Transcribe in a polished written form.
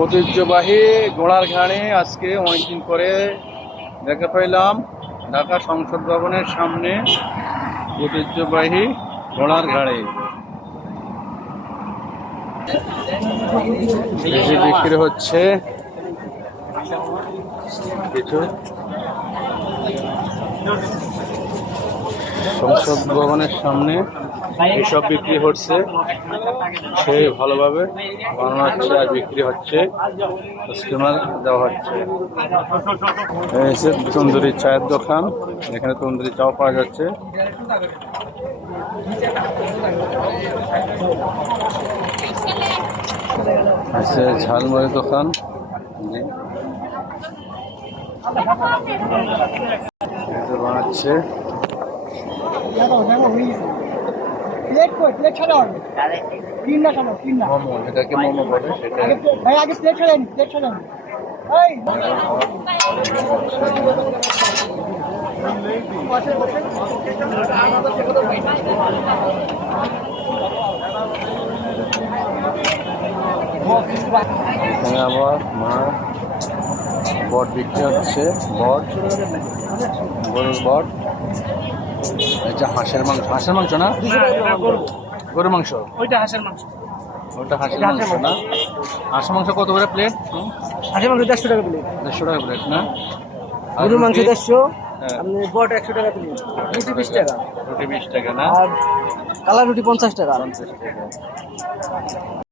ঐতিহ্যবাহী ঘোড়ার ঘাড়ে আজকে অনেকদিন পরে দেখা পাইলাম ঢাকা সংসদ ভবনের সামনে ঐতিহ্যবাহী ঘোড়ার ঘাড়ে বেশি বিক্রি হচ্ছে কিছু সংসদ ভবনের সামনে এসব বিক্রি হচ্ছে, সে ভালোভাবে বানানো হচ্ছে আর বিক্রি হচ্ছে, কাস্টমার দেওয়া হচ্ছে। তন্দুরি চায়ের দোকান, এখানে তন্দুরি চাও পাওয়া যাচ্ছে। আছে ঝালমুড়ির দোকান, বানাচ্ছে মোমো, এটাকে মোমো বলে। সেটা এখানে আবার বট বিক্রি হচ্ছে, গরুর বট। এটা হাঁসের মাংস, না গরুর মাংস, ওইটা হাঁসের মাংস না। হাঁসের মাংস কত করে প্লেট? হাঁসের মাংস 150 টাকা প্লেট। 150 টাকা প্লেট না? গরুর মাংস 150, আপনি বট 100 টাকা প্লেট। রুটি 20 টাকা। রুটি 20 টাকা না? আর কালা রুটি 50 টাকা। 50 টাকা।